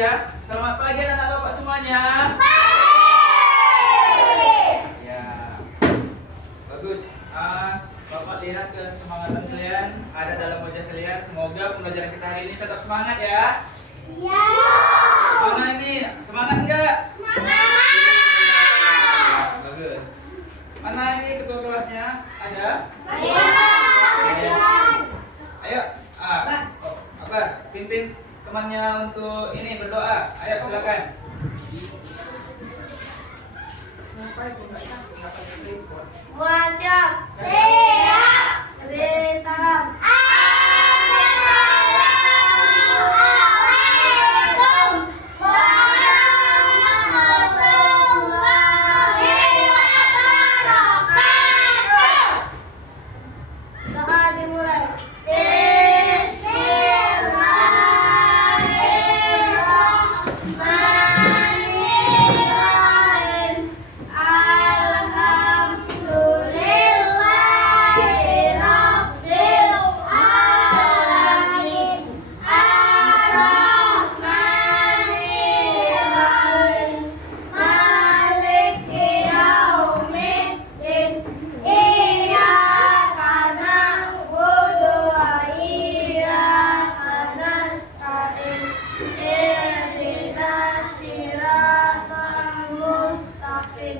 ya. Selamat pagi anak bapak semuanya. Ya, bagus. Bapak lihat kesemangatan kalian ada dalam wajah kalian. Semoga pembelajaran kita hari ini tetap semangat ya. Iya. Mana ini? Semangat enggak? Semangat. Bagus. Mana ini ketua kelasnya? Ada? Ada. Ayo, Akbar, pimpin temannya untuk ini berdoa. Ayo silakan. Siap. Siap. Salam. Assalamualaikum warahmatullahi wabarakatuh. Doa dimulai. Bismillahirrahmanirrahim. Alhamdulillahirabbil alamin. Ar-Rahmanirrahim. Maliki yaumiddin. Iyyaka na'budu wa iyyaka nasta'in. Ihdinas siratal mustaqim.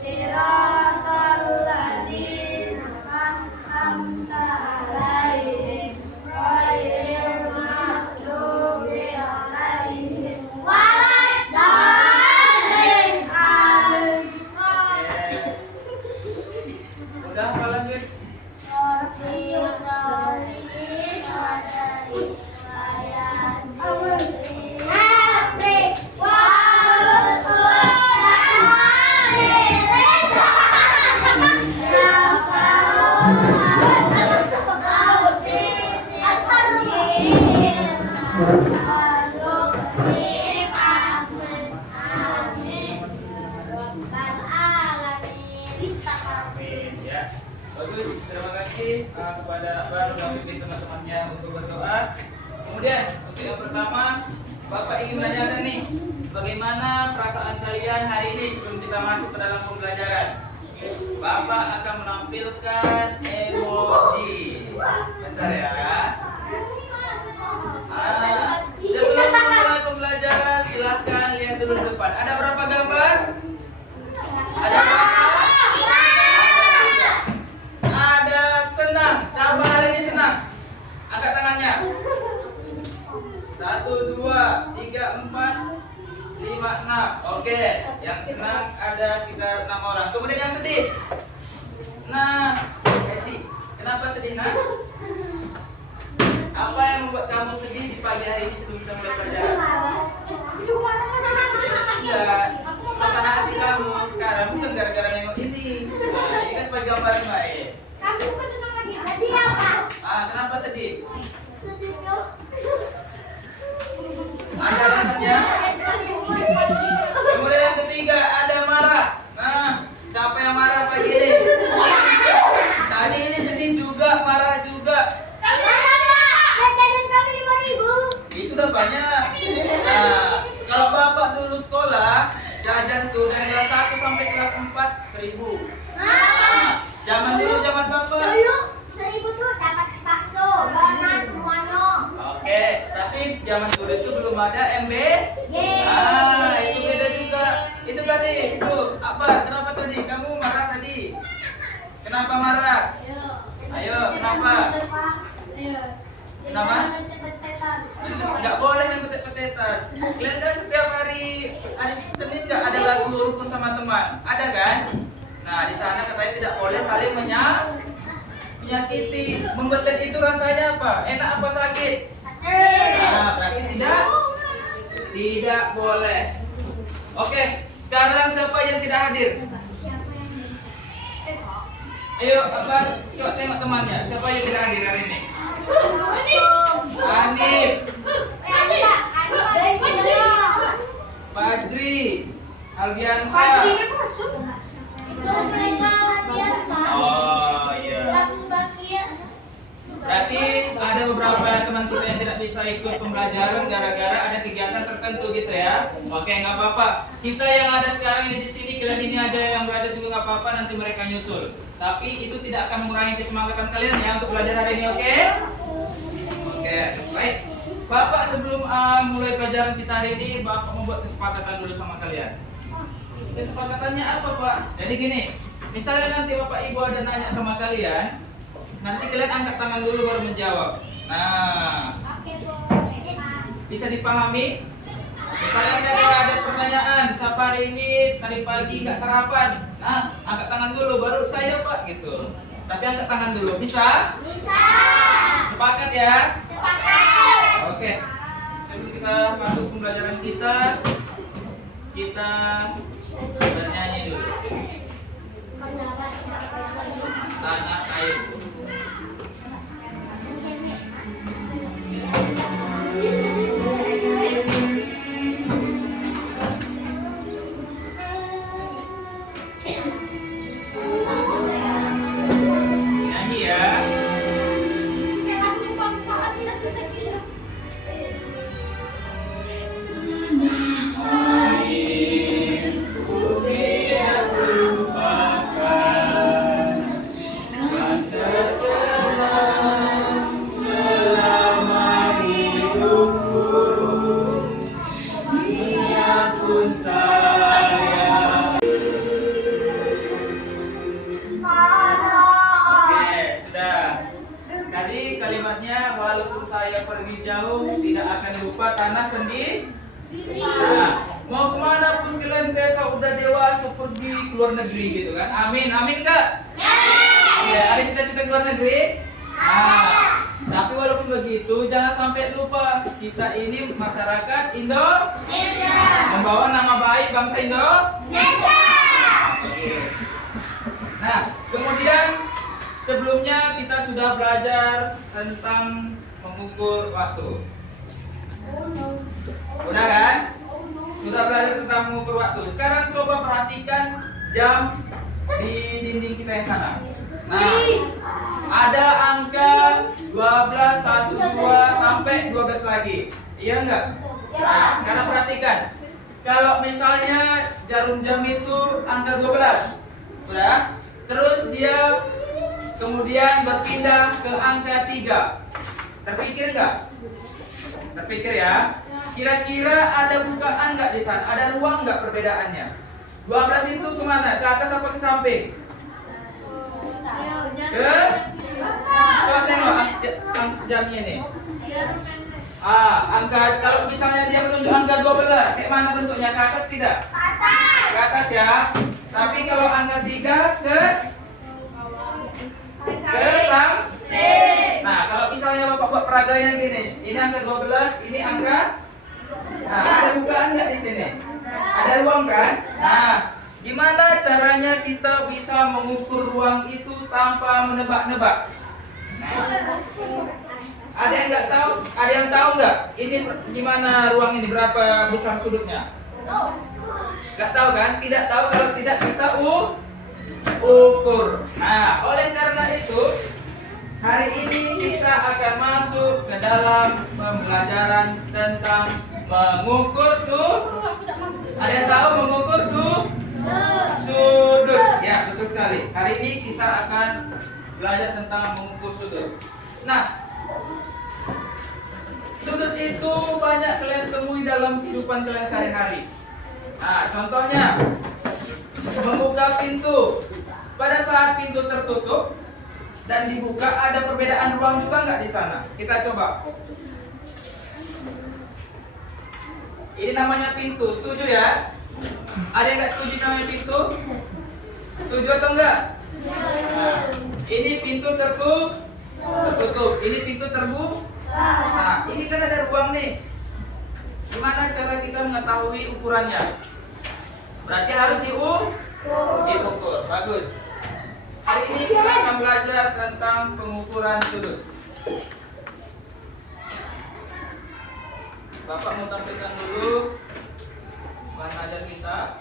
Siratal ladzina an'amta 'alaihim ghairil maghdubi 'alaihim waladdallin. Amin. Udah hafalan, Win? Amin ya. Bagus, terima kasih kepada Akbar dan pimpin teman-temannya untuk berdoa. Kemudian untuk yang pertama, Bapak ingin menanyakan nih, bagaimana perasaan kalian hari ini sebelum kita masuk ke dalam pembelajaran? Bapak akan menampilkan emoji. Bentar ya. Sebelum memulai pembelajaran, silahkan lihat dulu depan. Ada berapa gambar? Ada berapa? Ada senang. Siapa hari ini senang? Angkat tangannya. 1, 2, 3, 4, 5, 6. Oke, yang senang ada sekitar 6 orang. Kemudian yang sedih. Nah, Esi, kenapa sedih, nak? Apa yang membuat kamu sedih di pagi hari ini sebelum kita mulai pelajaran? Enggak, suasana hati kamu sekarang bukan gara-gara nengok ini. Nah, ini kan sebagai gambaran baik. Kenapa sedih? Ada alasannya? Kemudian yang ketiga ada marah. Nah, siapa yang marah pagi ini? Tadi ini sedih juga, marah juga. Itu udah banyak. Nah, kalau bapak dulu sekolah, jajan tuh dari kelas 1 sampai kelas 4 1.000. Nah, zaman dulu zaman bapak. Dulu 1.000 tuh dapat bakso, donat semuanya. Oke, tapi zaman dulu itu belum ada MB. Yeay. Itu beda juga. Itu tadi, itu apa? Kenapa tadi? Kamu marah tadi? Kenapa marah? Ayo, kenapa? Kenapa? Enggak boleh main petet-petetan. Kalian kan setiap hari Senin nggak ada lagu rukun sama teman, ada kan? Nah di sana katanya tidak boleh saling menyakiti. Membetet itu rasanya apa? Enak apa sakit? Nah berarti tidak boleh. Oke, sekarang siapa yang tidak hadir? Ayo Abang, coba tengok temannya. Siapa yang tidak hadir hari ini? Hanif, Fajri, Albiansa. Oh iya. Berarti ada beberapa teman teman kita yang tidak bisa ikut pembelajaran gara-gara ada kegiatan tertentu gitu ya. Oke, nggak apa-apa. Kita yang ada sekarang ini di sini, kalian ini ada yang belajar juga nggak apa-apa, nanti mereka nyusul. Tapi itu tidak akan mengurangi kesemangatan kalian ya untuk belajar hari ini, oke? Oke, baik. Bapak sebelum mulai pelajaran kita hari ini, Bapak membuat kesepakatan dulu sama kalian. Kesepakatannya apa, Pak? Jadi gini, misalnya nanti Bapak Ibu ada nanya sama kalian, nanti kalian angkat tangan dulu baru menjawab. Nah, Oke, boleh, Pak. bisa dipahami? Misalnya nanti ada pertanyaan, siapa hari ini tadi pagi nggak sarapan? Nah, angkat tangan dulu baru saya, Pak, gitu. Tapi angkat tangan dulu, bisa? Bisa. Sepakat ya? Sepakat. Oke. Sebelum kita masuk pembelajaran kita bernyanyi dulu. Tanah air. Nyanyi ya. Oke, sudah. Tadi kalimatnya walaupun saya pergi jauh tidak akan lupa tanah sendiri. Nah, mau kemana pun kalian besok udah dewasa pergi ke luar negeri gitu kan? Amin, amin nggak? Ya, ada cita-cita ke luar negeri? Nah, tapi walaupun begitu jangan sampai lupa kita ini masyarakat Indonesia, membawa nama baik bangsa Indonesia. Oke. Nah, kemudian sebelumnya kita sudah belajar tentang mengukur waktu. Udah kan? Sudah belajar tentang mengukur waktu. Sekarang coba perhatikan jam di dinding kita yang sana. Nah, ada angka 12, 1, 2 sampai 12 lagi. Iya enggak? Nah, sekarang perhatikan. Kalau misalnya jarum jam itu angka 12. Udah? Terus dia kemudian berpindah ke angka 3. Terpikir enggak? Terpikir ya? Kira-kira ada bukaan nggak di sana? Ada ruang nggak perbedaannya? 12 itu kemana? Ke atas apa ke samping? Ke? Coba tengok jamnya nih. Angka kalau misalnya dia menunjuk angka 12, kayak mana bentuknya? Ke atas tidak? Ke atas ya. Tapi kalau angka 3 ke samping. Nah, kalau misalnya Bapak buat peraganya gini, ini angka 12, ini angka. Nah, ada bukaan nggak di sini? Ada ruang kan? Nah, gimana caranya kita bisa mengukur ruang itu tanpa menebak-nebak? Nah, ada yang nggak tahu? Ada yang tahu nggak? Ini gimana ruang ini? Berapa besar sudutnya? Nggak tahu kan? Tidak tahu. Kalau tidak kita ukur. Nah, oleh karena itu hari ini kita akan masuk ke dalam pembelajaran tentang mengukur Ada yang tahu mengukur sudut? Ya, betul sekali. Hari ini kita akan belajar tentang mengukur sudut. Nah, sudut itu banyak kalian temui dalam kehidupan kalian sehari-hari. Nah, contohnya membuka pintu. Pada saat pintu tertutup dan dibuka, ada perbedaan ruang juga nggak di sana? Kita coba. Ini namanya pintu, setuju ya? Ada yang nggak setuju namanya pintu? Setuju atau enggak? Nah, ini pintu tertutup. Ini pintu terbuka. Nah, ini kan ada ruang nih. Gimana cara kita mengetahui ukurannya? Berarti harus diukur. Bagus. Hari ini kita akan belajar tentang pengukuran sudut. Bapak mau tampilkan dulu bahan ajar kita.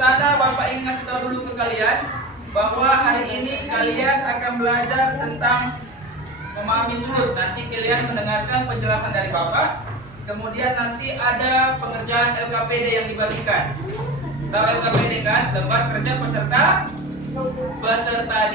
sana Bapak ingin ngasih tahu dulu ke kalian bahwa hari ini kalian akan belajar tentang memahami sudut. Nanti kalian mendengarkan penjelasan dari Bapak. Kemudian nanti ada pengerjaan LKPD yang dibagikan. Tahu LKPD kan? Lembar kerja peserta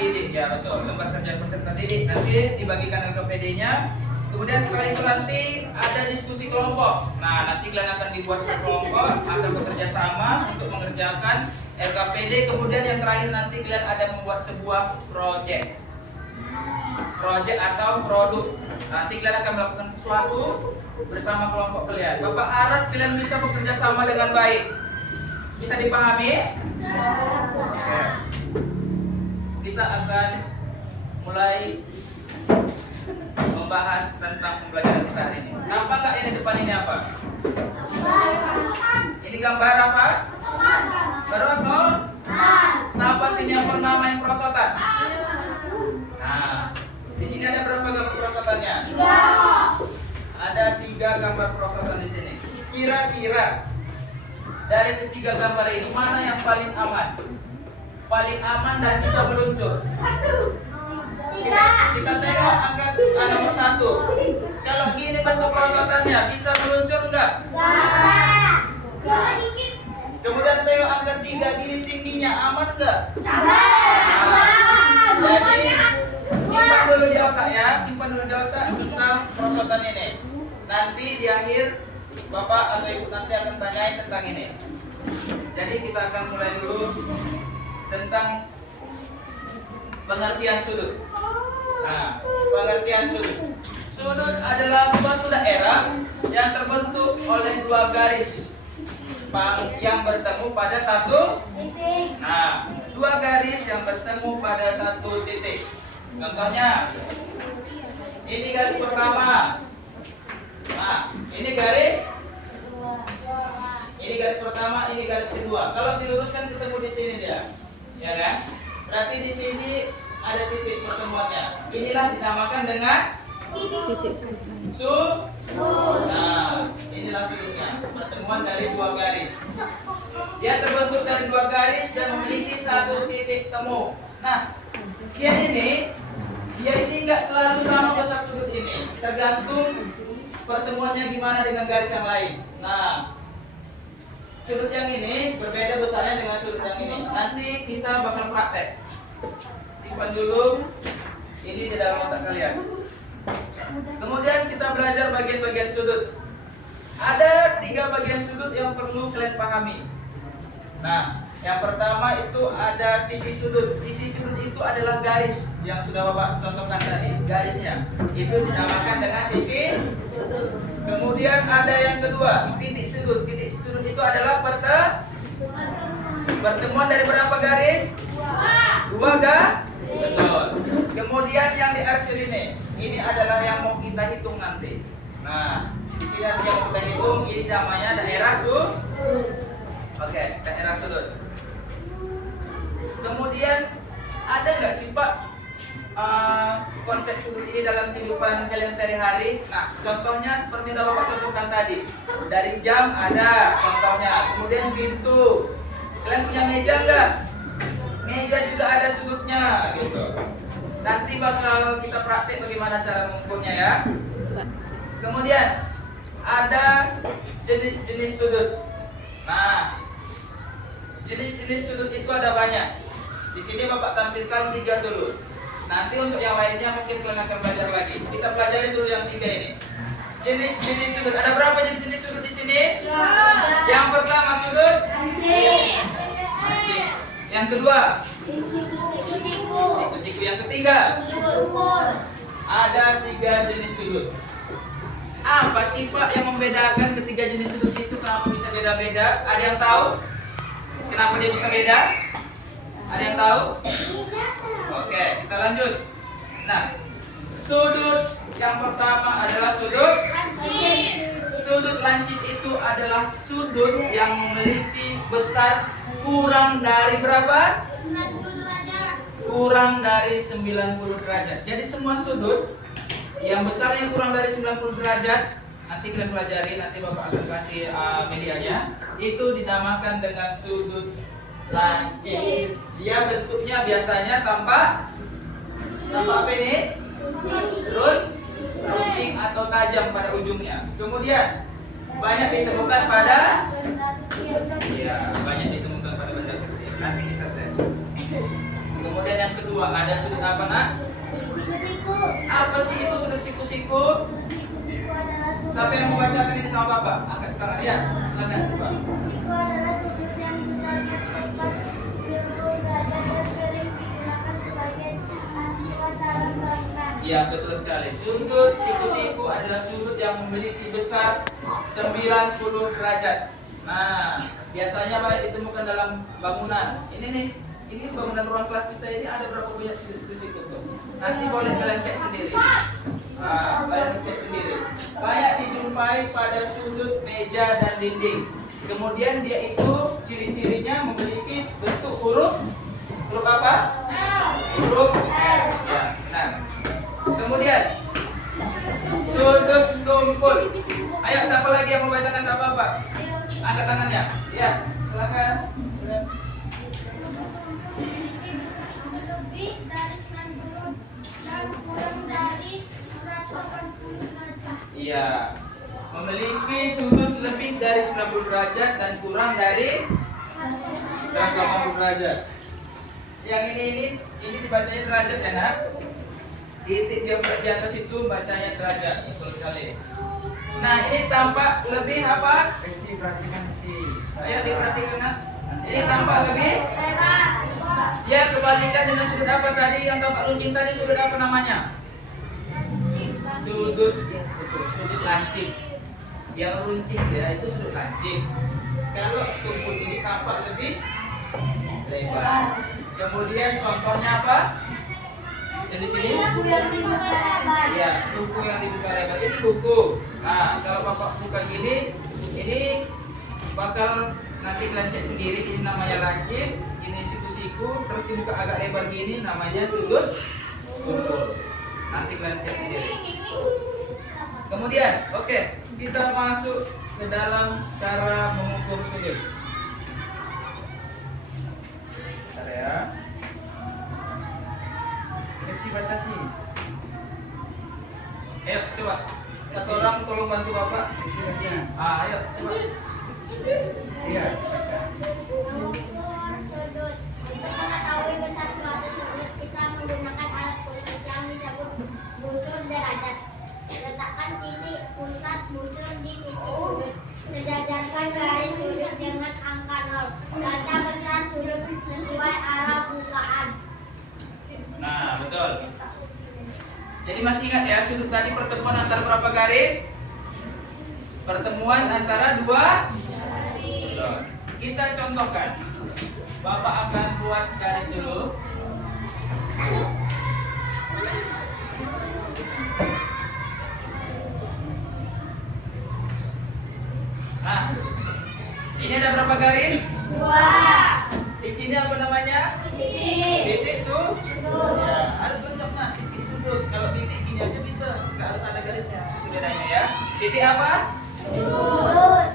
didik. Ya betul, lembar kerja peserta didik. Nanti dibagikan LKPD-nya. Kemudian setelah itu nanti ada diskusi kelompok. Nah, nanti kalian akan dibuat sekelompok, akan bekerja sama untuk mengerjakan LKPD. Kemudian yang terakhir nanti kalian ada membuat sebuah project atau produk. Nanti kalian akan melakukan sesuatu bersama kelompok kalian. Bapak harap kalian bisa bekerja sama dengan baik. Bisa dipahami? Oke. Kita akan mulai membahas tentang pembelajaran kita hari ini. Nampak nggak ini depan ini apa? Ini gambar apa? Perosotan. Siapa sih yang pernah main perosotan? Nah, di sini ada berapa gambar perosotannya? Ada 3 gambar perosotan di sini. Kira-kira dari ketiga gambar ini mana yang paling aman? Paling aman dan bisa meluncur? Kita tengok angka nomor 1. Kalau gini bentuk perosotannya, bisa meluncur enggak? Kemudian tengok angka 3, gini tingginya, aman enggak? Jadi simpan dulu di otak ya, simpan dulu di otak tentang perosotan ini. Nanti di akhir Bapak atau Ibu nanti akan tanyain tentang ini. Jadi kita akan mulai dulu tentang pengertian sudut. Nah, pengertian sudut. Sudut adalah suatu daerah yang terbentuk oleh 2 garis yang bertemu pada satu. Nah, 2 garis yang bertemu pada satu titik. Contohnya, ini garis pertama. Nah, ini garis pertama, ini garis kedua. Kalau diluruskan ketemu di sini dia, ya kan? Berarti di sini ada titik pertemuannya. Inilah dinamakan dengan titik sudut. Nah, inilah sudutnya. Pertemuan dari 2 garis. Dia terbentuk dari 2 garis dan memiliki satu titik temu. Nah, dia ini nggak selalu sama besar sudut ini. Tergantung pertemuannya gimana dengan garis yang lain. Nah, sudut yang ini berbeda besarnya dengan sudut yang ini. Nanti kita bakal praktek. Simpan dulu ini di dalam otak kalian. Kemudian kita belajar bagian-bagian sudut. Ada 3 bagian sudut yang perlu kalian pahami. Nah, yang pertama itu ada sisi sudut. Sisi sudut itu adalah garis yang sudah Bapak contohkan tadi. Garisnya itu dinamakan dengan sisi. Kemudian ada yang kedua, titik sudut. Titik sudut itu adalah pertemuan dari berapa garis? 2 garis. Betul. Kemudian yang diarsir ini adalah yang mau kita hitung nanti. Nah, di sini nanti yang mau kita hitung ini namanya daerah sudut. Oke, daerah sudut. Kemudian ada nggak sih Pak konsep sudut ini dalam kehidupan kalian sehari-hari? Nah, contohnya seperti yang Bapak contohkan tadi. Dari jam ada contohnya. Kemudian pintu. Kalian punya meja nggak? Meja juga ada sudutnya gitu. Nanti bakal kita praktek bagaimana cara mengukurnya ya. Kemudian ada jenis-jenis sudut. Nah, jenis-jenis sudut itu ada banyak. Di sini Bapak tampilkan 3 dulu. Nanti untuk yang lainnya mungkin kalian akan belajar lagi. Kita pelajari dulu yang 3 ini. Jenis-jenis sudut. Ada berapa jenis-jenis sudut di sini? Yang pertama sudut mancing. Yang kedua siku-siku. Yang ketiga ada 3 jenis sudut. Apa sih Pak yang membedakan ketiga jenis sudut itu? Kenapa bisa beda-beda? Ada yang tahu? Kenapa dia bisa beda? Ada yang tahu? Oke, kita lanjut. Nah, sudut yang pertama adalah sudut lancip. Sudut lancip itu adalah sudut yang memiliki besar kurang dari berapa? Kurang dari 90 derajat. Jadi semua sudut yang besarnya kurang dari 90 derajat, nanti kalian pelajari, nanti Bapak akan kasih medianya. Itu dinamakan dengan sudut lancip. Dia bentuknya biasanya tampak apa ini? Runcing atau tajam pada ujungnya. Kemudian banyak ditemukan pada banyak ditemukan pada benda kecil. Nanti kita tes. Kemudian yang kedua ada sudut apa nak? Siku-siku. Apa sih itu sudut siku-siku? Siku adalah sudut. Siapa yang membacakan ini sama Bapak? Angkat tangan ya. Silakan Bapak. Siku adalah sudut yang besarnya tepat 90 derajat dan sering digunakan sebagai acuan dalam bangunan. Iya, betul sekali. Sudut siku-siku adalah sudut yang memiliki besar 90 derajat. Nah, biasanya banyak ditemukan dalam bangunan. Ini nih, ini bangunan ruang kelas kita ini ada berapa banyak sudut siku-siku tuh? Nanti boleh kalian cek sendiri. Nah, kalian cek sendiri. Banyak dijumpai pada sudut meja dan dinding. Kemudian dia itu ciri-cirinya memiliki bentuk huruf apa? Huruf L. Ya, benar. Kemudian sudut tumpul. Ayo, siapa lagi yang membacakan sama Bapak? Angkat tangannya. Ya, silakan. Lebih dari 90 dan kurang dari 180 derajat. Iya. Memiliki sudut lebih dari 90 derajat dan kurang dari 180 derajat. Yang ini dibacanya derajat ya, Nak. Titik dia di atas itu bacanya derajat, betul sekali. Nah, ini tampak lebih apa? Isi, perhatikan isi. Ayo diperhatikan, Nak. Ini tampak lebih. Lebar. Dia kebalikan dengan sudut apa tadi yang tampak runcing tadi, sudut apa namanya? Sudut, betul, sudut lancip. Yang runcing ya itu sudut lancip. Kalau tumpul ini tampak lebih lebar. Kemudian contohnya apa? Yang di sini? Buku yang dibuka lebar. Iya, buku yang dibuka lebar. Ini buku. Nah, kalau Bapak buka gini, ini bakal nanti kalian cek sendiri. Ini namanya lancip, ini siku-siku, terus dibuka agak lebar gini, namanya sudut tumpul. Nanti kalian cek sendiri. Kemudian, oke, kita masuk ke dalam cara mengukur sudut. Bentar ya. Isi batasi. Ayo, coba. Satu orang tolong bantu Bapak. Isi batasnya. Ayo, coba. Iya. Mengukur sudut. Untuk mengetahui besar suatu sudut, kita menggunakan alat khusus yang disebut busur derajat. Letakkan titik pusat busur di titik sudut. Sejajarkan garis sudut dengan angka 0. Baca besar sudut sesuai arah bukaan. Nah, betul. Jadi masih ingat ya, sudut tadi pertemuan antara berapa garis? Pertemuan antara dua. Betul. Kita contohkan. Bapak akan buat garis dulu. Nah, ini ada berapa garis? 2. Di sini apa namanya? Titik sudut. Ya, harus lengkap nak titik sudut. Kalau titik gini aja bisa, nggak harus ada garisnya. Itu bedanya ya. Titik apa?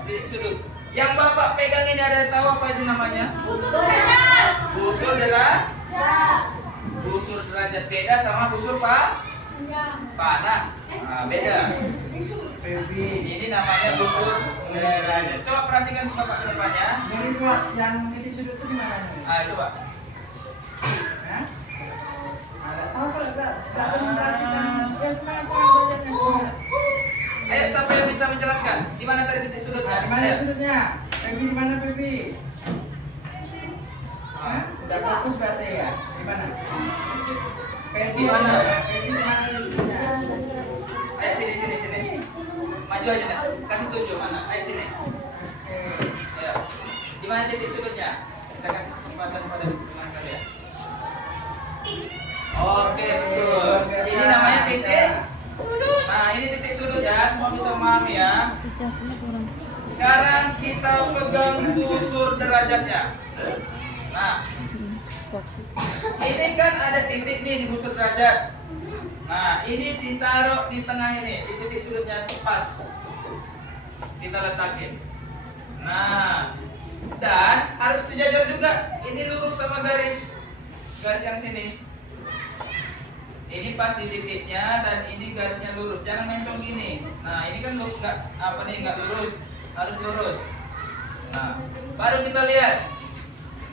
Titik sudut. Yang Bapak pegang ini ada yang tahu apa itu namanya? Busur derajat. Busur derajat beda sama busur panah. Nah, beda. PB. Ini namanya busur derajat. Coba perhatikan Bapak ke depannya. Sorry Pak, yang titik sudut itu di mana? Coba. Hah? Ada tahu kalau enggak? Berapa memperhatikan? Ya, sekarang Ayo, siapa yang bisa menjelaskan? Di mana tadi titik sudutnya? Di mana Ayo. sudutnya? PB di mana PB? Hah? Udah fokus berarti ya? Di mana? PB Di mana? PB di mana sudutnya? Ayo sini. Maju aja nak. Kasih tunjuk mana. Ayo sini. Ayo. Di mana titik sudutnya? Kita kasih kesempatan pada teman kalian. Oke, betul. Ini namanya titik sudut. Nah, ini titik sudut ya. Semua bisa memahami ya. Sekarang kita pegang busur derajatnya. Nah, ini kan ada titik nih di busur derajat. Nah, ini ditaruh di tengah ini, di titik sudutnya pas. Kita letakin. Nah, Dan harus sejajar juga. Ini lurus sama garis yang sini. Ini pas di titiknya dan ini garisnya lurus. Jangan mencong gini. Nah, ini kan nggak lurus. Harus lurus. Nah, baru kita lihat.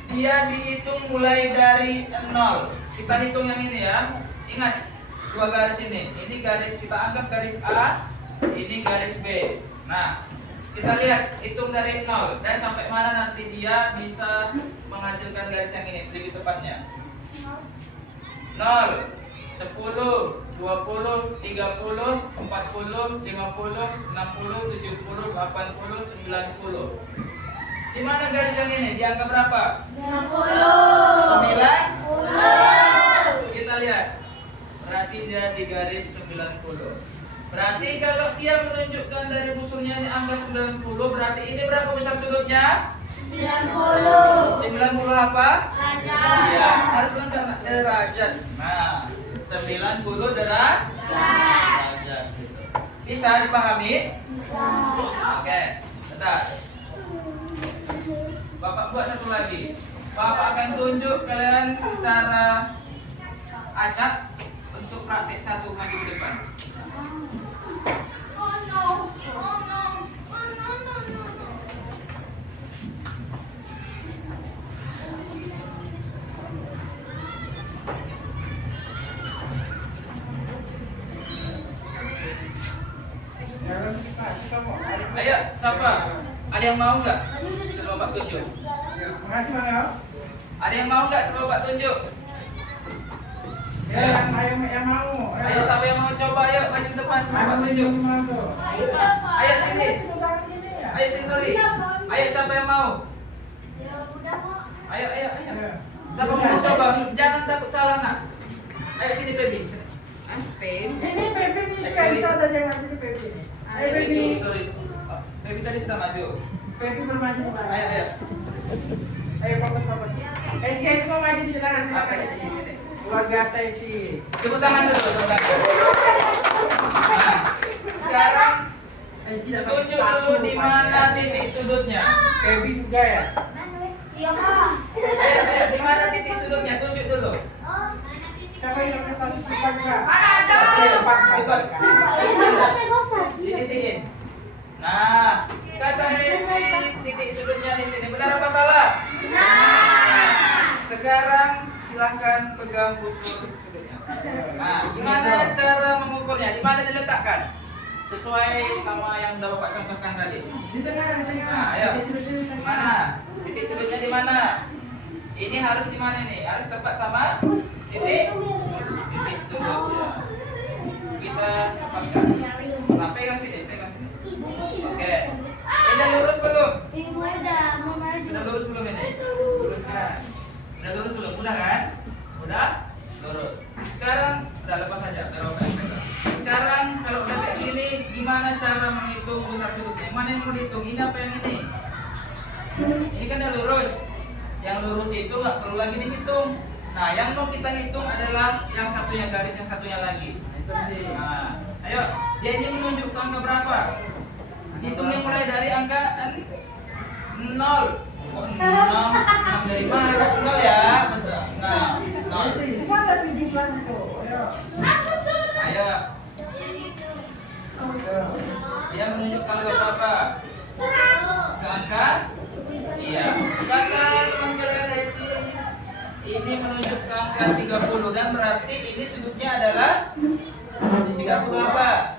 Dia dihitung mulai dari 0. Kita hitung yang ini ya. Ingat, dua garis ini. Ini garis, kita anggap garis A, ini garis B. Nah, kita lihat, hitung dari 0 dan sampai mana nanti dia bisa menghasilkan garis yang ini lebih tepatnya. 0, 10, 20, 30, 40, 50, 60, 70, 80, 90. Di mana garis yang ini? Di angka berapa? 90. Kita lihat. Berarti dia di garis 90. Berarti kalau dia menunjukkan dari busurnya ini angka 90, berarti ini berapa besar sudutnya? 90. 90 apa? Derajat. Iya, harus lengkap derajat. Nah, 90 derajat. Bisa dipahami? Oke, bentar. Bapak buat satu lagi. Bapak akan tunjuk kalian secara acak untuk praktek satu maju ke depan. Oh no. Oh no. Oh no no no no. Ayo, siapa? Ada yang mau nggak? Sebelum Bapak tunjuk. Makasih Bang ya. Ada yang mau nggak sebelum Bapak tunjuk? Ya, yang mau. Ayo, siapa yang mau coba? Ayo, maju ke depan sebelum Bapak tunjuk. Ayo sini. Ayo sini Nuri. Ayo, siapa yang mau? Ya udah kok. Ayo. Siapa mau coba? Jangan takut salah nak. Ayo sini Pebi. Ini Pepe nih, Kaisa ada yang maju di Pepe. Ayo Pepe. Sorry. Oh, Pebi tadi sudah maju. Pepe bermaju kemana? Ayo. Ayo fokus. Si semua maju di tangan silakan. Luar biasa isi. Tepuk tangan dulu, tepuk tangan. Nah, sekarang tunjuk dulu di mana titik sudutnya. Pepe juga ya. Iya kak. Ayo, di mana titik sudutnya? Tunjuk dulu. Oh. Siapa yang ada satu sifat kak? Ada. Empat sifat kak. Dititiin. Nah, kata Esi titik sudutnya di sini. Benar apa salah? Sekarang silahkan pegang busur sudutnya. Nah, gimana cara mengukurnya? Di mana diletakkan? Sesuai sama yang udah Bapak contohkan tadi. Di tengah. Nah, ayo. Mana? Titik sudutnya di mana? Ini harus di mana ini? Harus tepat sama titik sudutnya. Kita tepatkan. Nah, pegang sini. Oke. Udah lurus belum? Udah lurus belum ini? Luruskan. Udah lurus belum? Udah kan? Udah? Lurus. Sekarang udah lepas saja. Sekarang kalau udah kayak gini, gimana cara menghitung besar sudutnya? Mana yang mau dihitung? Ini apa yang ini? Ini kan udah lurus. Yang lurus itu nggak perlu lagi dihitung. Nah, yang mau kita hitung adalah yang satunya garis, yang satunya lagi. Nah, ayo. Dia ini menunjuk ke angka berapa? Hitungnya mulai dari angka 0. Oh, 6 dari mana? 0 ya? Betul. Nah, 0. Itu ada 17 itu. Ayo. Dia menunjuk ke angka berapa? Ke angka? Iya. Kata teman kalian Resi, ini menunjuk ke angka 30 dan berarti ini sudutnya adalah 30 apa?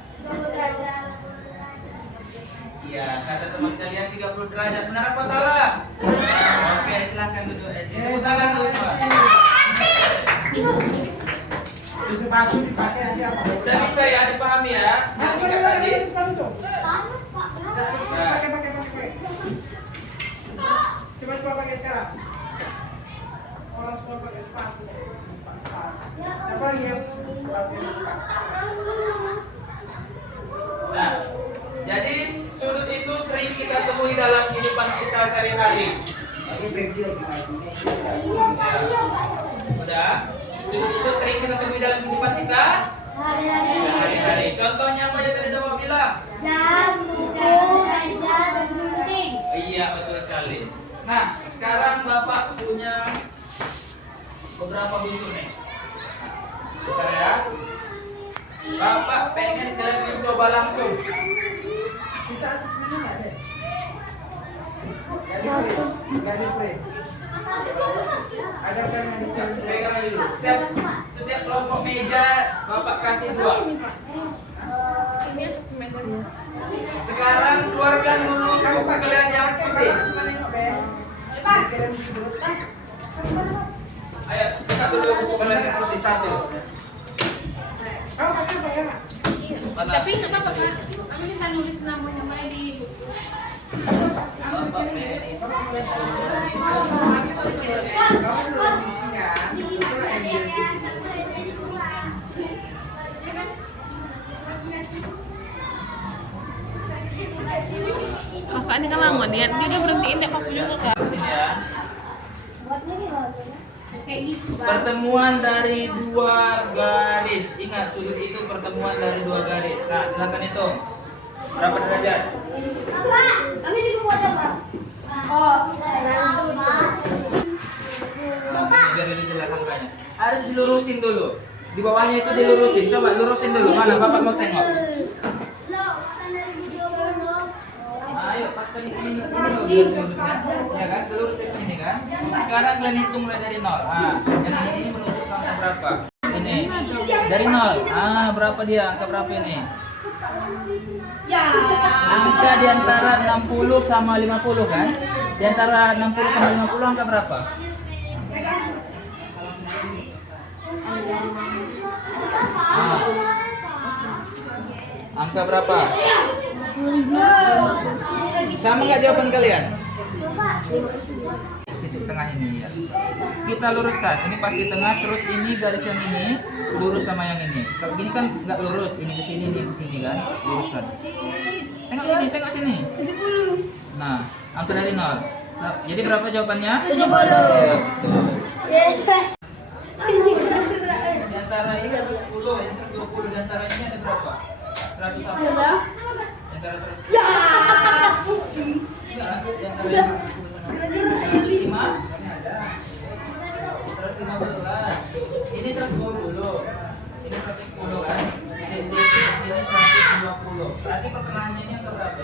Iya, kata teman kalian 30 derajat. Benar apa salah? Oke, silahkan duduk Resi. Tepuk tangan dulu semua. Itu sepatu dipakai nanti apa? Udah bisa ya, dipahami ya? Yang singkat tadi. Panas pak. Pakai. Coba pakai sekarang. Orang semua pakai sepatu. Siapa lagi yang pakai? Nah, jadi sudut itu sering kita temui dalam kehidupan kita sehari-hari. Udah? Sudut itu sering kita temui dalam kehidupan kita sehari-hari. Contohnya apa yang tadi Bapak bilang? Dan buku, meja, dan gunting. Iya, betul sekali. Nah, sekarang Bapak punya beberapa busur nih. Bentar ya. Bapak pengen kalian coba langsung. Kita asesmennya nggak ada. Satu. Nggak ada pre. Ada kan yang bisa. Pegang aja dulu. Setiap kelompok meja Bapak kasih 2. Sekarang keluarkan dulu buku kalian yang putih. Ayo, buka dulu buku kalian yang putih 1. Kamu pakai apa ya? Mana? Tapi nggak apa-apa Kak, kami kita nulis namanya Maya di buku. Bapak pengen ini. Kamu belum isinya. Kakak ini kan lama dia udah berhentiin deh papu juga Kak. Sini ya. Kayak gitu. Pertemuan dari 2 garis. Ingat, sudut itu pertemuan dari 2 garis. Nah, silakan hitung. Berapa derajat? Pak, kami juga buat apa? Oh, Nah, biar lebih jelas angkanya. Harus dilurusin dulu. Di bawahnya itu dilurusin. Coba lurusin dulu. Mana Bapak mau tengok? Nah, ayo paskan ini loh lurusnya. Ya kan? Lurus dari sini kan? Sekarang kalian hitung mulai dari 0. Ah, yang ini menunjuk angka berapa? Ini. Dari 0. Ah, berapa dia? Angka berapa ini? Angka di antara 60 sama 50 kan? Di antara 60 sama 50 angka berapa? Ah. Angka berapa? Sama nggak jawaban kalian? Titik tengah ini ya. Kita luruskan. Ini pas di tengah, terus ini garis yang ini lurus sama yang ini. Kalau gini kan nggak lurus. Ini ke sini, ini ke sini kan? Luruskan. Tengok ini, tengok sini. Nah, angka dari 0. Jadi berapa jawabannya? 70. Di antara ini 110, ini 120. Di antara ini ada berapa? 100 apa? Di antara 100. Ya. Enggak, di antara 105. 115. Ini 120. Ini 110 kan? Ini 120. Berarti pertengahannya ini angka berapa?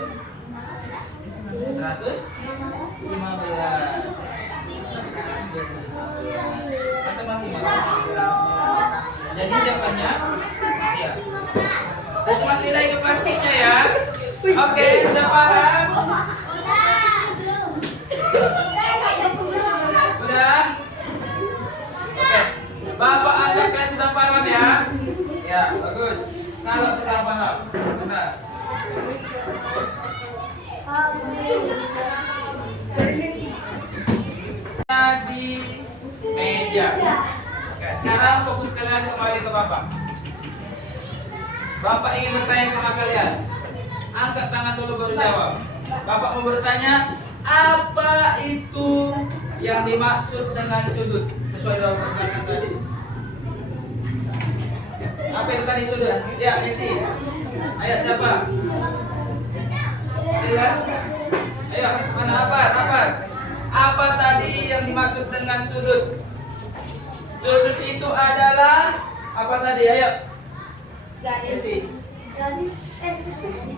115. Jadi jawabannya ya. Itu Mas Wilay ke plastiknya ya. Oke, sudah paham? Sudah? Oke. Bapak anak kalian sudah paham ya? Ya, bagus. Kalau sudah paham, benar. Di meja. Oke, sekarang fokus kalian kembali ke Bapak. Bapak ingin bertanya sama kalian. Angkat tangan dulu baru jawab. Bapak mau bertanya, apa itu yang dimaksud dengan sudut? Sesuai dengan perkataan tadi. Apa itu tadi sudut? Ya, isi. Ayo siapa? Silakan. Ayo, mana apa? Apa tadi yang dimaksud dengan sudut? Sudut itu adalah apa tadi? Ayo. Isi.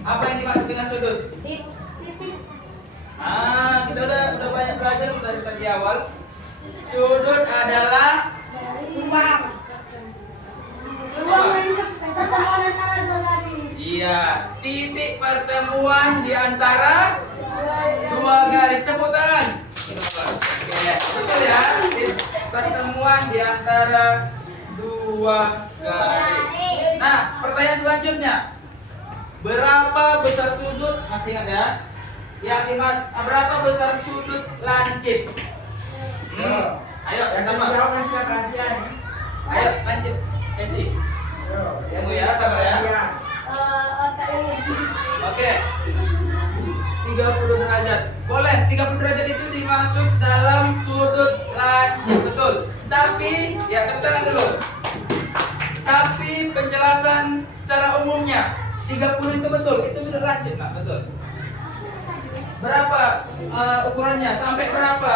Apa yang dimaksud dengan sudut? Ah, kita udah banyak belajar dari tadi awal. Sudut adalah pertemuan antara 2 garis. iya, titik pertemuan di antara 2 garis. Tepuk tangan. Oke, betul ya. Titik pertemuan di antara 2 garis. Nah, pertanyaan selanjutnya. Berapa besar sudut? Masih ingat ya? Berapa besar sudut lancip? Ayo, sama. Jawab nanti kasihan. Ayo, lancip. Esi. Tunggu ya, sabar ya. Oke. 30 derajat. Boleh, 30 derajat itu dimasuk dalam sudut lancip, betul. Tapi, ya tepuk tangan dulu. Tapi penjelasan secara umumnya 30 itu betul, itu sudut lancip, nah betul. berapa ukurannya? Sampai berapa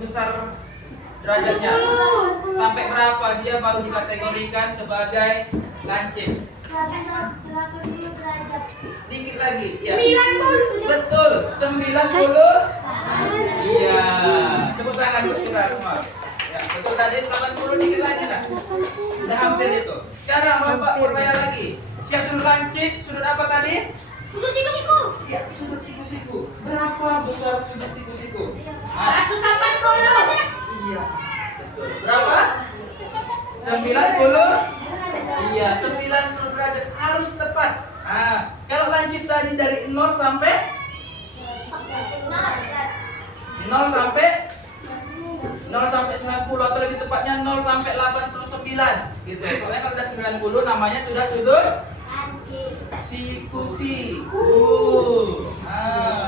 besar derajatnya? Sampai berapa dia baru dikategorikan sebagai lancip? Sampai 80 derajat. Dikit lagi. Ya. 90. Betul. 90. Iya. Tepuk tangan buat kita semua. Ya, betul tadi 80 dikit lagi nah. Udah hampir itu. Sekarang Bapak bertanya lagi. Siap sudut lancip, sudut apa tadi? Sudut siku-siku. Ya, sudut siku-siku. Berapa besar sudut siku-siku? 180. Iya. Betul. Berapa? 90. Iya, 90 derajat harus tepat. Nah, kalau lancip tadi dari 0 sampai 0 sampai 90 atau lebih tepatnya 0 sampai 89 gitu. Soalnya kalau udah 90 namanya sudah sudut siku-siku.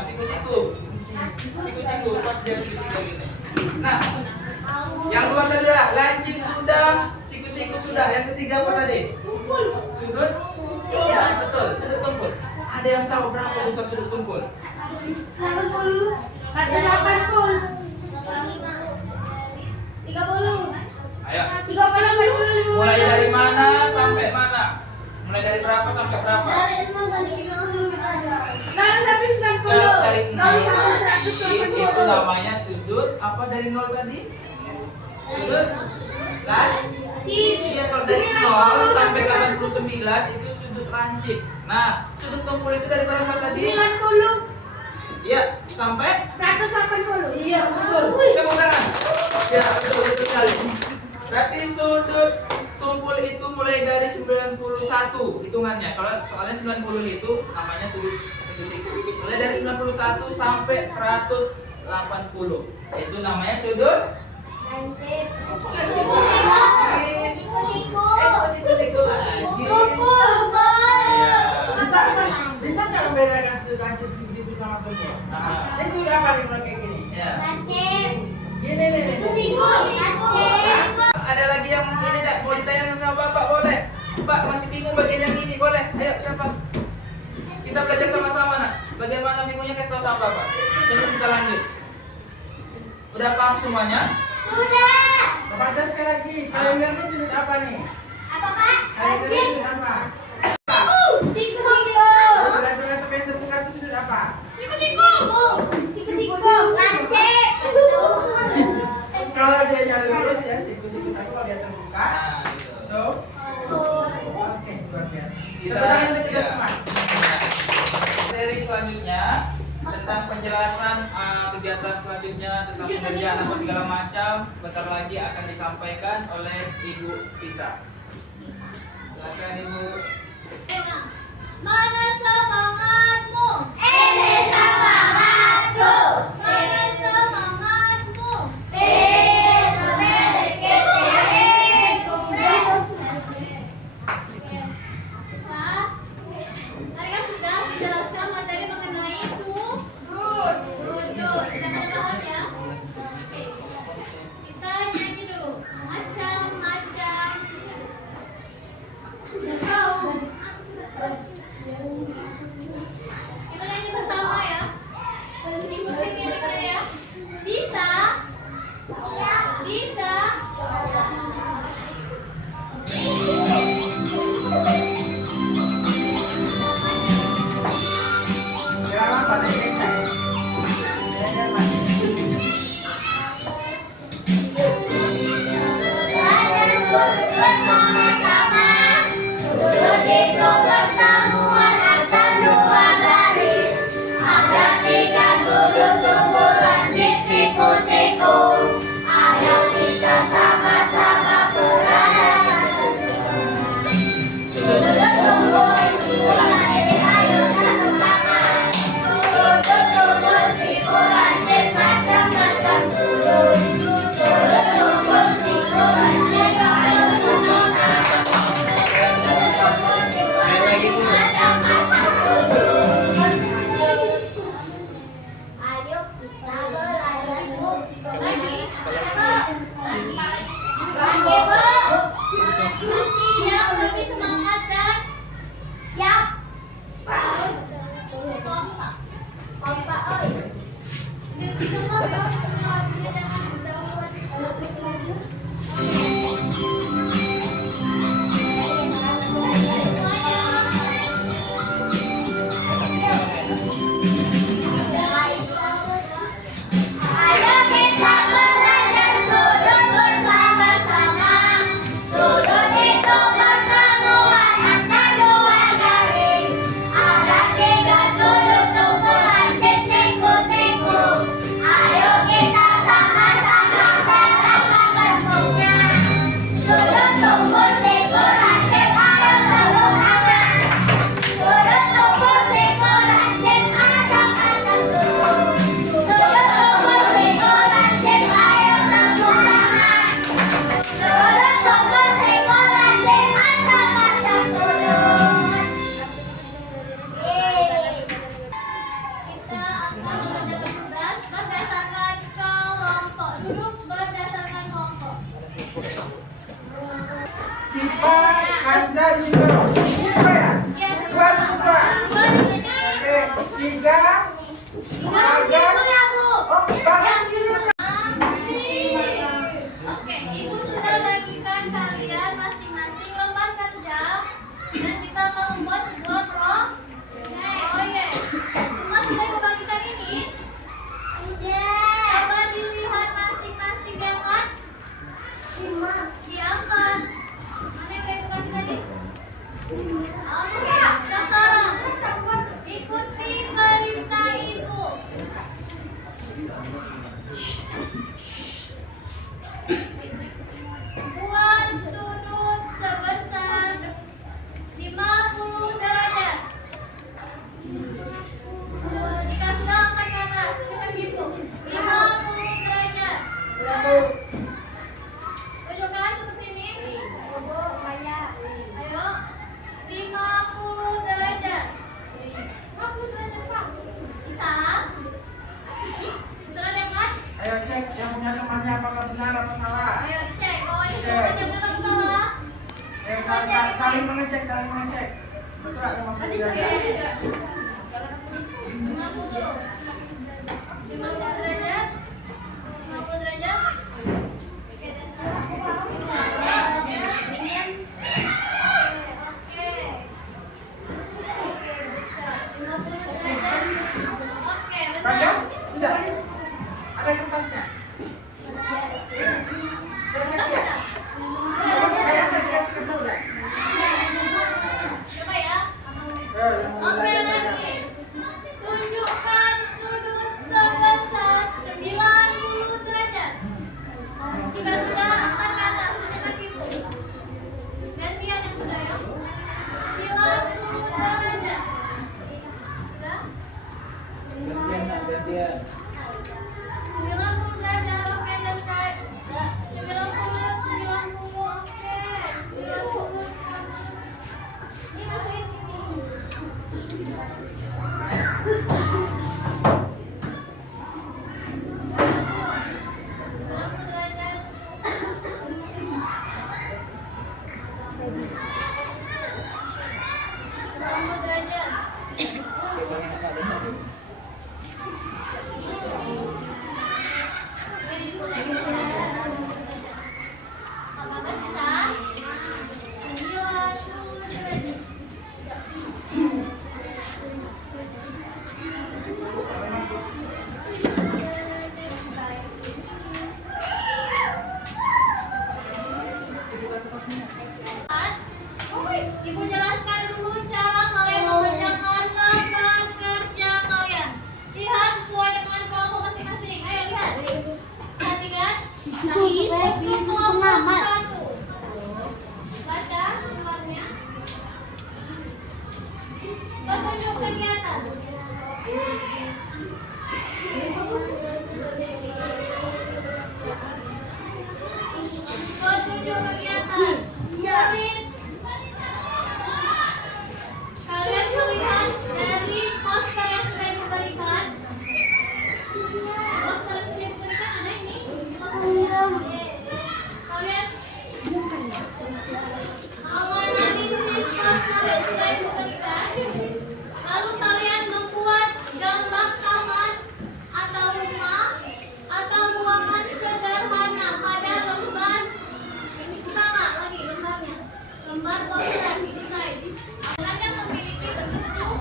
Siku-siku. Siku-siku pas dia segitiga gini. Nah, yang dua tadi lah, lancip sudah, siku-siku sudah. Yang ketiga apa tadi? Sudut. Iya, betul, sudut tumpul. Ada yang tahu berapa besar sudut tumpul? 30. Ayo. Mulai dari mana sampai mana? Mulai dari berapa sampai berapa? Dari 0 sampai 90. Kalau dari 0 tadi itu namanya sudut apa dari 0 tadi? Sudut lancip. Iya, kalau dari 0 sampai 89 itu sudut lancip. Nah, sudut tumpul itu dari berapa tadi? 90. Iya, sampai 180. iya, betul. Tepuk tangan. Ya, betul sekali. Berarti sudut tumpul itu mulai dari 91 hitungannya. Kalau soalnya 90 itu namanya sudut siku. Mulai dari 91 sampai 180. Itu namanya sudut Lancip. Siku-siku lagi. Bisa nggak membedakan sudut lancip siku-siku sama tumpul? Nah, Ini sudut apa nih kalau kayak gini? ya. Gini nih. Ada lagi yang ini enggak mau ditanyakan sama Bapak boleh? Pak masih bingung bagian yang ini boleh? Ayo siapa? Kita belajar sama-sama nak. Bagaimana bingungnya kasih tahu sama Bapak. Sebelum kita lanjut. Udah paham semuanya? Sudah. Bapak tes sekali lagi. Kalender ini sudut apa nih? Apa Pak? Kalender ini sudut apa? Siku-siku. Bulan-bulan sampai terbuka itu sudut apa? Siku-siku. Lancip. Kalau dia nyala lurus ya, siku-siku satu kalau dia terbuka. Nah, gitu. So, oke, luar biasa. Kita Tepuk tangan untuk kita ya. semua. Materi selanjutnya tentang penjelasan kegiatan selanjutnya tentang pengerjaan apa segala macam bentar lagi akan disampaikan oleh Ibu Vita. Silakan Ibu. Mana semangatmu? Ini semangatku. Mana semangatmu? Tadi kan sudah dijelaskan materi mengenai sudut. Kita paham ya? Oke. Kita nyanyi dulu. Macam-macam. Kita nyanyi bersama ya. Ikuti liriknya ya. Bisa. Bisa. Kira-kira pada Indonesia. Belajar sudut sama-sama. Sudut itu pertemuan antar dua garis. Ada 3 sudut tumpul lancip siku-siku. Ayo kita saling mengecek. Betul ada 50 derajat. 50 derajat. 50 derajat. Oke, Bagas, sudah. Ada kertasnya. Kertas ya? Kayak saya dikasih kertas ya? coba ya. Mulai Oke, belajar. lagi. Tunjukkan sudut sebesar 90 derajat. Jika sudah, angkat ke atas, tunjukkan tipu. Gantian yang sudah ya. 90 derajat. Sudah? Gantian. 90 derajat, oke, that's right. 90, oke. 90. Ini masukin ini. Ibu jelaskan dulu cara kalian mengerjakan lembar kerja kalian. Lihat sesuai dengan kelompok masing-masing. Ayo lihat. Perhatikan. Untuk kelompok 1. Baca luarnya. Petunjuk kegiatan. Petunjuk kegiatan. Murid. Kalian melihat dari poster yang sudah ibu berikan. Poster yang sudah ibu berikan ada ini. Kalian menganalisis poster yang sudah ibu berikan. Lalu kalian membuat gambar taman atau rumah atau ruangan sederhana pada lembar. Salah lagi lembarnya. Lembar poster didesain. Kalian memiliki bentuk sudut.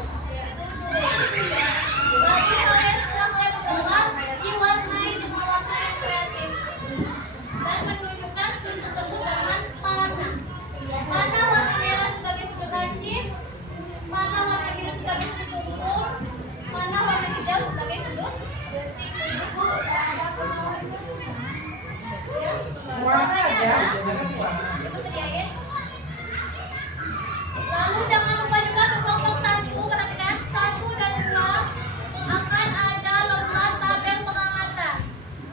Berarti kalian setelah kalian menggambar, diwarnai dengan warna yang kreatif dan menunjukkan sudut tersebut dengan panah. Mana warna merah sebagai sudut lancip, mana warna biru sebagai sudut ukur, mana warna hijau sebagai sudut siku. Ya, warnanya ada. Ibu sediain. Lalu jangan lupa juga ke kelompok 1, perhatikan 1 dan 2 akan ada lembar tabel pengamatan.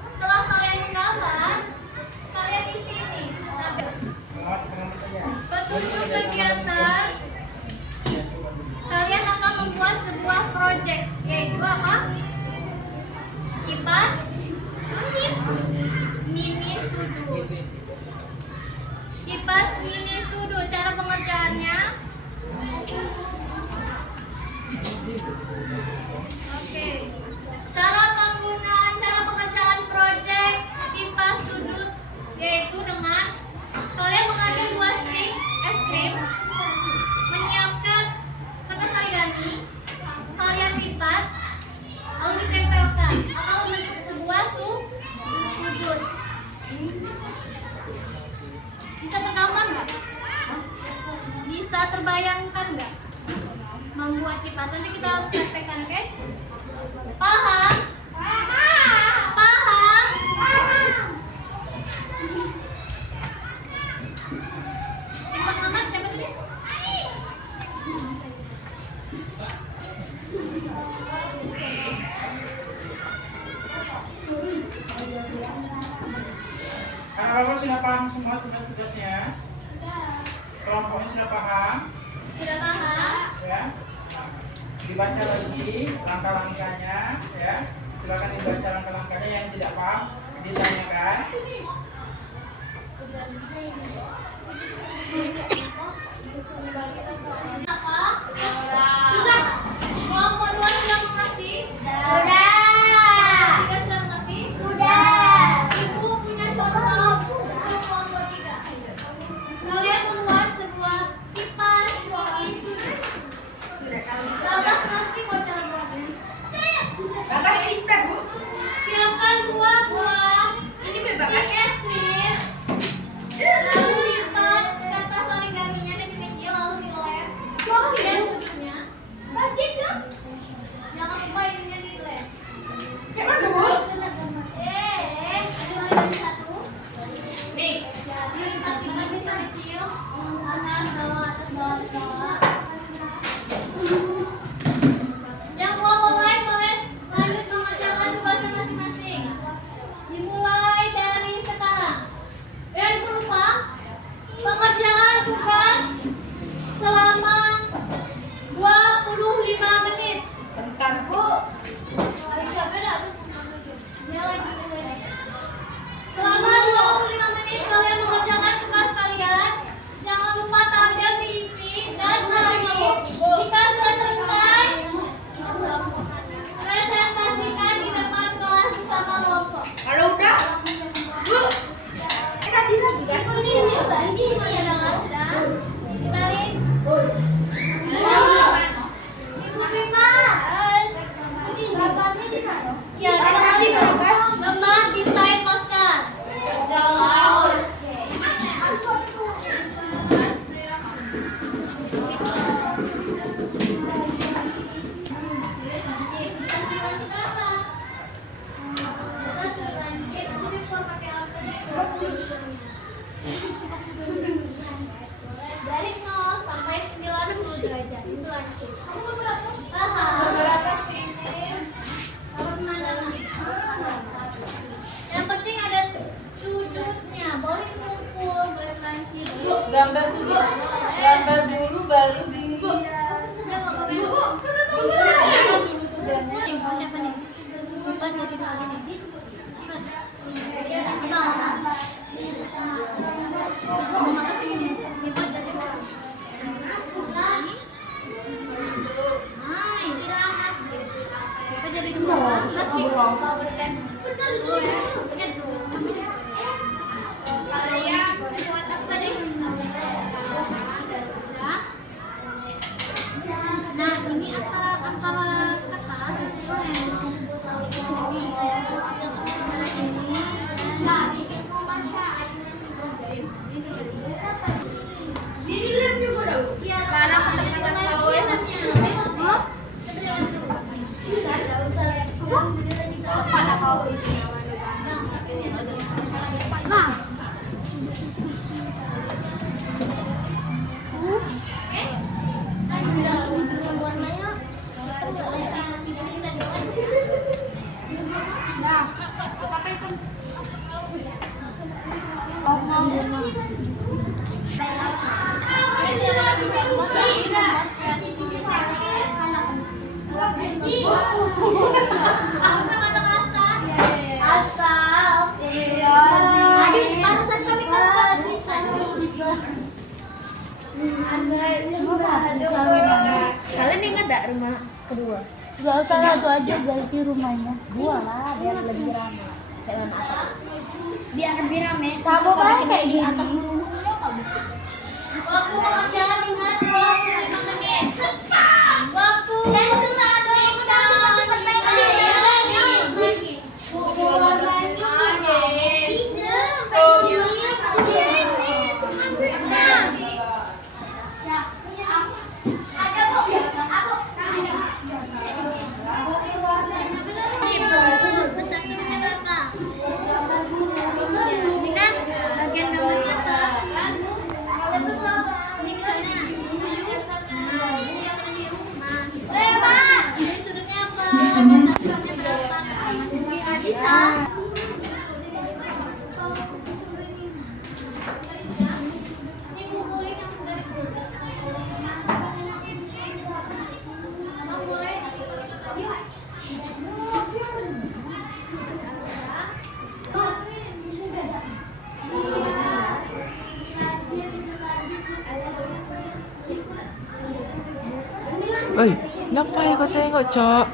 Setelah kalian menggambar, kalian isi ini tabel. Petunjuk kegiatan. Kalian akan membuat sebuah proyek, yaitu apa? Kipas mini sudut. Kipas mini sudut. Cara pengerjaannya. Oke. Cara pengerjaan proyek kipas sudut yaitu dengan kalian mengambil 2 string es krim, menyiapkan kertas origami, kalian lipat, lalu ditempelkan atau membentuk sebuah sudut. Bisa tergambar nggak? Bisa terbayangkan nggak? Membuat kipas. Nanti kita praktekkan, oke? Paham? Paham? Yang pertama siapa tadi? Anak-anak sudah paham semua tugas-tugasnya? Kelompoknya sudah paham? Sudah paham? Ya. Dibaca lagi langkah-langkahnya, ya. Silakan dibaca langkah-langkahnya. Yang tidak paham ditanyakan. Gambar sudut. Gambar dulu baru di. Dulu tugasnya. Siapa nih? Simpan nggak kita lagi nih? Makasih ini. Simpan dari bawah. Nice. Kita jadi dua. Kalian buat apa tadi? Nah, ini antara kertas ini. Nah, bikin rumah dilihat juga dong. Iya, karena teman-teman tahu ya. Pada kau isi. Nah. Kalian ingat gak rumah kedua? Gak usah satu aja ganti rumahnya. Dua lah biar lebih ramai. Kayak apa? Biar lebih rame. Sama Kalau kayak bikin di gini. atas dulu apa gitu? Waktu pengerjaan ingat 25 menit. Waktu dan setelah ada yang cepat Oi, ngapain kau tengok, Cok?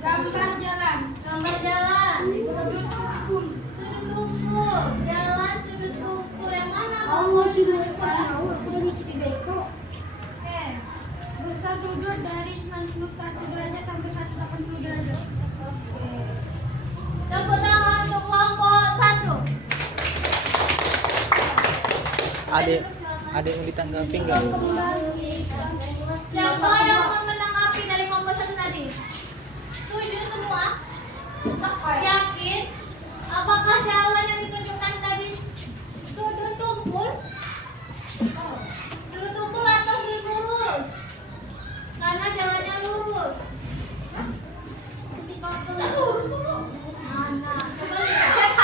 Gambar jalan. Gambar jalan. Sudut kuku. Sudut kuku. Jalan sudut kuku. Yang mana? Oh, sudut kuku. Udah ngisi 3 itu. Oke. Berusaha sudut dari 91 derajat sampai 180 derajat. Oke. Tepuk tangan untuk kelompok 1. Adik. Ada yang mau ditanggapi nggak? Siapa yang menanggapi dari pembahasan tadi? Setuju semua? Yakin? Apakah jalan yang ditunjukkan tadi sudut tumpul? Sudut tumpul atau sudut lurus? Karena jalannya lurus. Titik lurus dulu. Mana? Coba lihat.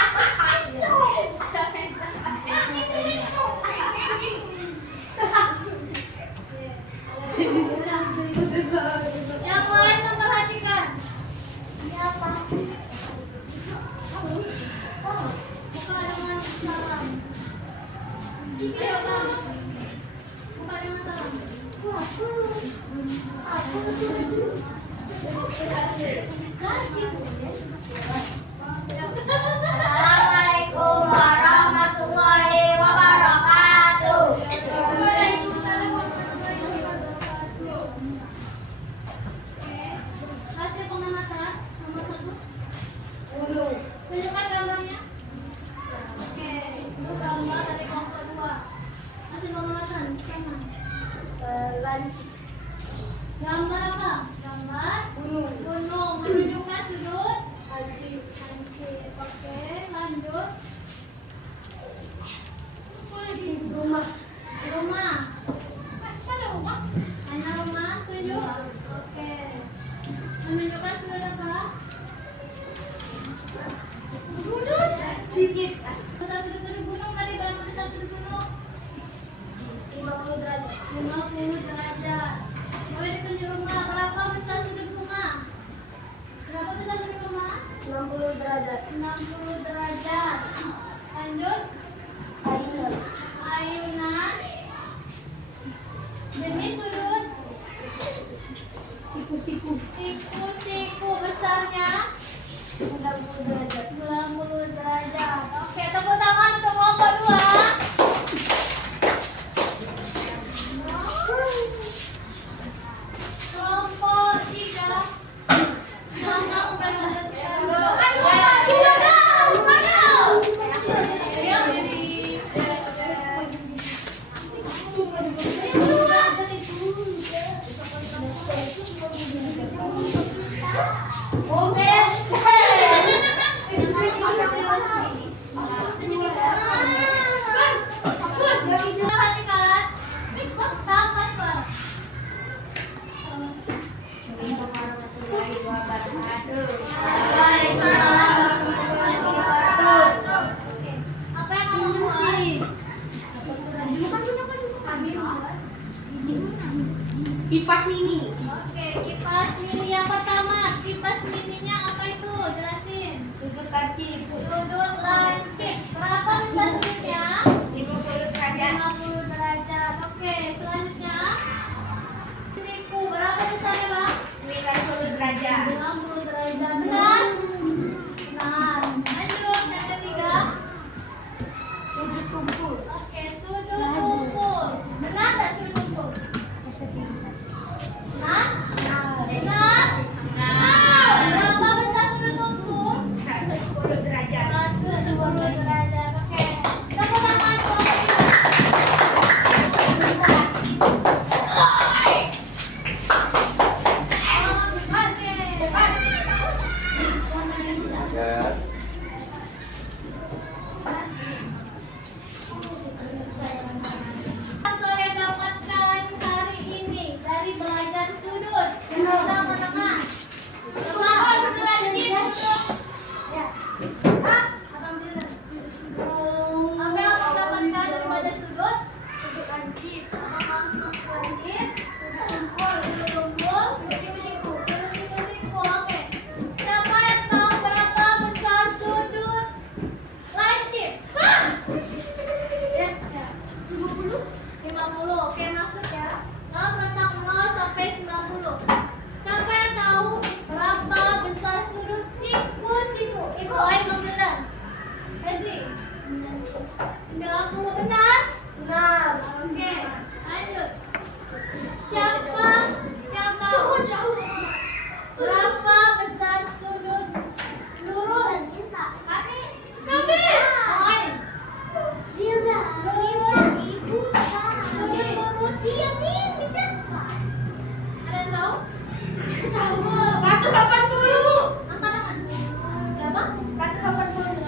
Yang lain memperhatikan. Ini apa? Buka dengan salam. Ayo bang. Buka dengan salam. Assalamualaikum warahmatullahi wabarakatuh. Waalaikumsalam warahmatullahi wabarakatuh. Oke, hasil pengamatan nomor 1. Tunjukkan gambarnya. Oke, itu gambar dari kelompok 2. Hasil pengamatan sama. Gambar apa? Gambar gunung menunjukkan sudut anjing. Oke, lanjut. Rumah. Mana rumah? Mana rumah? Tunjuk. Oke. Menunjukkan sudut apa? Sudut. Sudut gunung tadi berapa besar sudut gunung? 50 derajat. 50 derajat. Boleh ditunjuk rumah. Berapa besar sudut rumah? Berapa besar sudut rumah? 60 derajat. 60 derajat. Lanjut. Ayunan. Jenis sudut. Siku besarnya 90 derajat. 90 derajat. Oke, tepuk tangan untuk kelompok 2. Kelompok 3. Mana apa yang kamu buat? Kipas mini. Oke, kipas mini yang pertama. Kipas mininya apa itu? Jelasin. Sudut lancip. Sudut lancip. Berapa besar sudutnya? 50 derajat. 50 derajat. Oke, selanjutnya. Siku. Berapa besarnya, Bang? 90 derajat. 90 derajat. Benar? Benar. Lanjut, yang ketiga. Sudut tumpul. Oke, sudut tumpul. Benar nggak sudut tumpul? Benar? Benar? Benar. Berapa besar sudut tumpul? 110 derajat. 110 derajat. Oke. Tepuk tangan kelompok 3. Yes. Saya dapatkan hari ini dari belajar sudut. Yang pertama, sudut lancip. Ya. Abang sini. Apa yang abang dapatkan dari belajar sudut? Sudut lancip. Sudut lancip. Sudut tumpul. Siku-siku. Sudut siku-siku. Oke. Siapa yang tahu berapa besar sudut lancip? Yes, ya. 50. Oke, masuk ya. 0 rentang 0 sampai 90. Siapa yang tahu berapa besar sudut siku-siku? Mulai mengenal. Kasih. 90 benar? Benar. Oke, lanjut. Iya sih, bisa. Ada yang tahu? Tahu. 180. Angkat. Berapa? 180.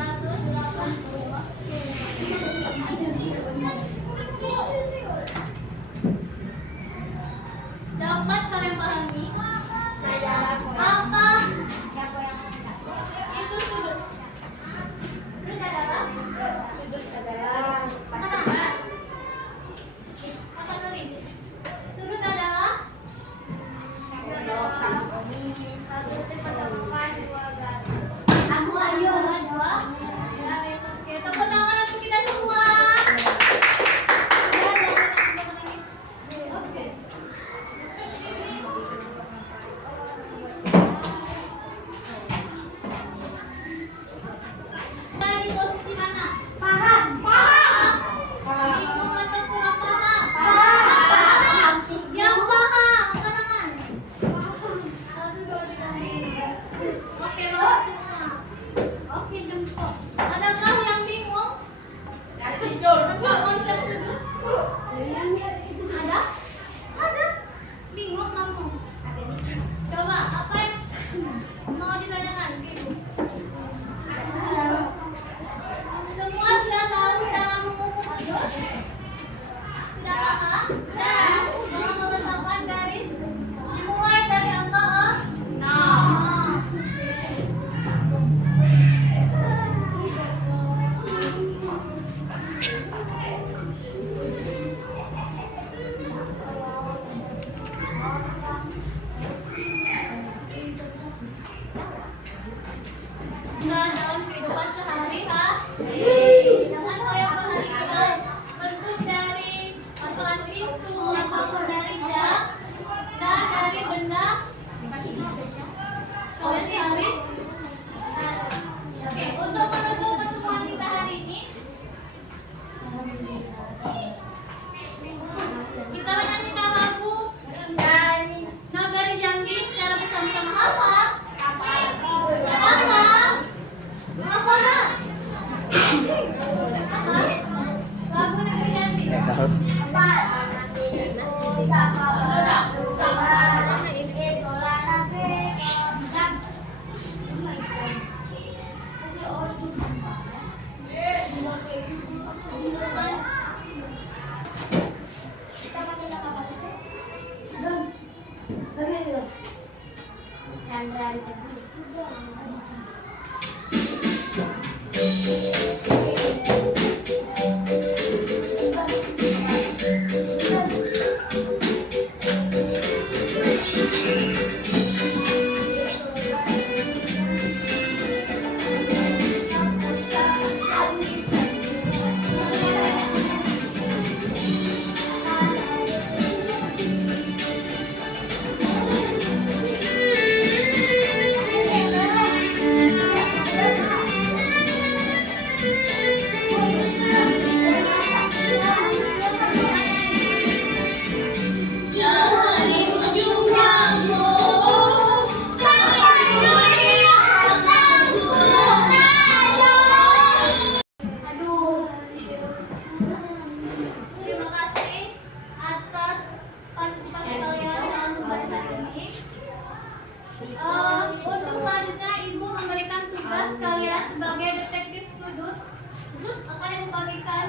Dapat kalian pahami? Apa itu sudut? Sudut adalah mana? Apa nulis? Sudut adalah aku ayo dua. Oke, tepuk tangan untuk kita semua. Oke. Di posisi mana? Paham. Bingung atau kurang paham? Paham. Yang paham, angkat tangan. Satu, dua, tiga. Oke, bawa semua. Oke, jempol. Adakah yang bingung? Tentang konsep sudut? Ada? Ada? Bingung kamu? Coba, apa yang mau ditanyakan ke Ibu? Semua sudah tahu cara mengukur sudut? Sudah paham? Sudah. Mau meletakkan garis? Dimulai dari angka 0. Nah, dalam kehidupan sehari-hari, dengan kalian perhatikan bentuk dari aturan pintu ataupun dari jam dan dari benda kalian cari. Oke, untuk menutup pertemuan kita hari ini, kita menyanyikan lagu Nagari Jambi secara bersama-sama. Hafal? Hafal? Hafal? Hafal? Lagu Negeri Jambi. Chandra Terima kasih atas partisipasi kalian dalam pembahasan ini. Untuk selanjutnya Ibu memberikan tugas kalian sebagai detektif sudut akan membagikan